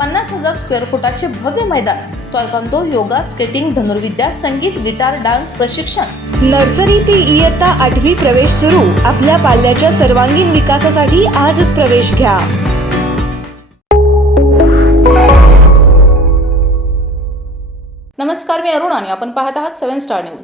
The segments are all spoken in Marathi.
पन्नास हजार स्क्वेअर फुटाचे भव्य मैदान टॉयकॉन्तो योगा स्केटिंग धनुर्विद्या संगीत गिटार डान्स प्रशिक्षण. नर्सरी ते इयत्ता आठवी प्रवेश सुरू. आपल्या पाल्याच्या सर्वांगीण विकासासाठी आजच प्रवेश घ्या. नमस्कार मी अरुण आणि आपण पाहत आहात सेवन स्टार न्यूज.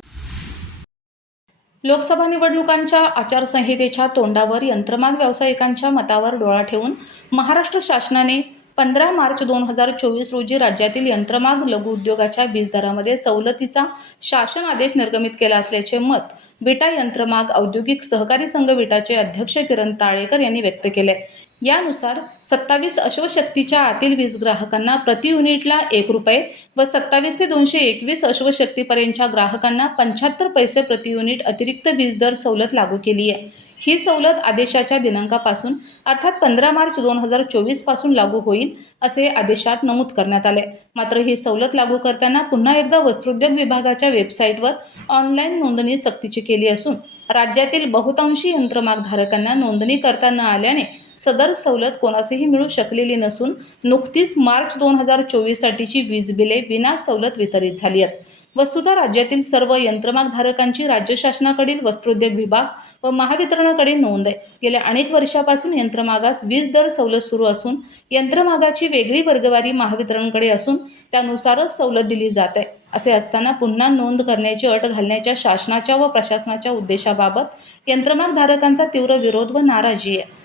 लोकसभा निवडणुकांच्या आचारसंहितेच्या तोंडावर यंत्रमाग व्यावसायिकांच्या मतावर डोळा ठेवून महाराष्ट्र शासनाने पंधरा मार्च दोन हजार चोवीस रोजी राज्यातील यंत्रमाग लघु उद्योगाच्या वीज दरामध्ये सवलतीचा शासन आदेश निर्गमित केला असल्याचे मत विटा यंत्रमाग औद्योगिक सहकारी संघ विटाचे अध्यक्ष किरण ताळेकर यांनी व्यक्त केले. यानुसार सत्तावीस अश्वशक्तीच्या आतील वीज ग्राहकांना प्रति युनिटला एक रुपये व सत्तावीस ते दोनशे एकवीस अश्वशक्तीपर्यंतच्या ग्राहकांना पंच्याहत्तर पैसे प्रति युनिट अतिरिक्त वीज दर सवलत लागू केली आहे ही सवलत आदेशाच्या दिनांकापासून अर्थात पंधरा मार्च दोन हजार चोवीसपासून लागू होईल असे आदेशात नमूद करण्यात आले. मात्र ही सवलत लागू करताना पुन्हा एकदा वस्त्रोद्योग विभागाच्या वेबसाईटवर ऑनलाईन नोंदणी सक्तीची केली असून राज्यातील बहुतांशी यंत्रमागधारकांना नोंदणी करता न आल्याने सदर सवलत कोणासही मिळू शकलेली नसून नुकतीच मार्च दोन हजार चोवीससाठीची वीज बिले विना सवलत वितरित झाली आहेत. वस्तुतः राज्यातील सर्व यंत्रमागधारकांची राज्य शासनाकडील वस्त्रोद्योग विभाग व महावितरणाकडे नोंद आहे. गेल्या अनेक वर्षापासून यंत्रमागास वीज दर सवलत सुरू असून यंत्रमागाची वेगळी वर्गवारी महावितरणकडे असून त्यानुसारच सवलत दिली जात आहे. असे असताना पुन्हा नोंद करण्याची अट घालण्याच्या शासनाच्या व प्रशासनाच्या उद्देशाबाबत यंत्रमागधारकांचा तीव्र विरोध व नाराजी आहे.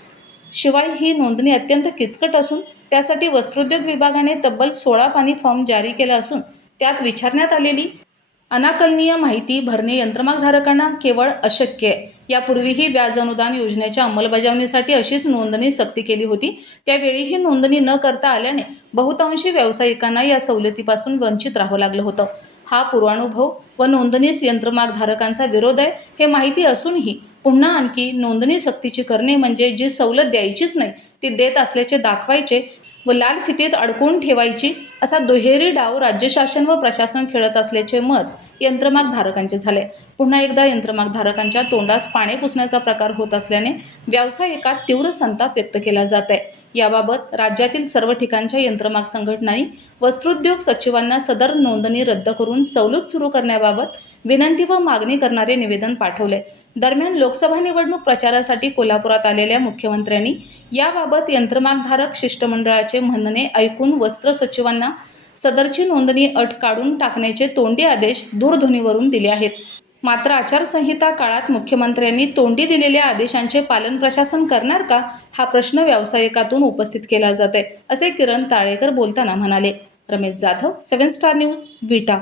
शिवाय ही नोंदणी अत्यंत किचकट असून त्यासाठी वस्त्रोद्योग विभागाने तब्बल सोळा पाणी फॉर्म जारी केला असून त्यात विचारण्यात आलेली अनाकलनीय माहिती भरणे यंत्रमागधारकांना केवळ अशक्य आहे. यापूर्वीही व्याज अनुदान योजनेच्या अंमलबजावणीसाठी अशीच नोंदणी सक्ती केली होती. त्यावेळी ही नोंदणी न करता आल्याने बहुतांशी व्यावसायिकांना या सवलतीपासून वंचित राहावं लागलं होतं. हा पूर्वानुभव व नोंदणीस यंत्रमागधारकांचा विरोध आहे हे माहिती असूनही पुन्हा आणखी नोंदणी सक्तीची करणे म्हणजे जी सवलत द्यायचीच नाही ती देत असल्याचे दाखवायचे व लाल फितीत अडकवून ठेवायची असा दुहेरी डाव राज्य शासन व प्रशासन खेळत असल्याचे मत यंत्रमागधारकांचे झाले. पुन्हा एकदा यंत्रमागधारकांच्या तोंडास पाणी पुसण्याचा प्रकार होत असल्याने व्यावसायिकात तीव्र संताप व्यक्त केला जात आहे याबाबत राज्यातील सर्व ठिकाणच्या यंत्रमाग संघटनांनी वस्त्रोद्योग सचिवांना सदर नोंदणी रद्द करून सवलत सुरू करण्याबाबत विनंती व मागणी करणारे निवेदन पाठवले. दरम्यान लोकसभा निवडणूक प्रचारासाठी कोल्हापुरात आलेल्या मुख्यमंत्र्यांनी याबाबत यंत्रमागधारक शिष्टमंडळाचे म्हणणे ऐकून वस्त्र सचिवांना सदरची नोंदणी अट काढून टाकण्याचे तोंडी आदेश दूरध्वनीवरून दिले आहेत. मात्र आचारसंहिता काळात मुख्यमंत्र्यांनी तोंडी दिलेल्या आदेशांचे पालन प्रशासन करणार का? हा प्रश्न व्यावसायिकातून उपस्थित केला जात आहे असे किरण ताळेकर बोलताना म्हणाले. Ramesh Jadhav seven star news Vita.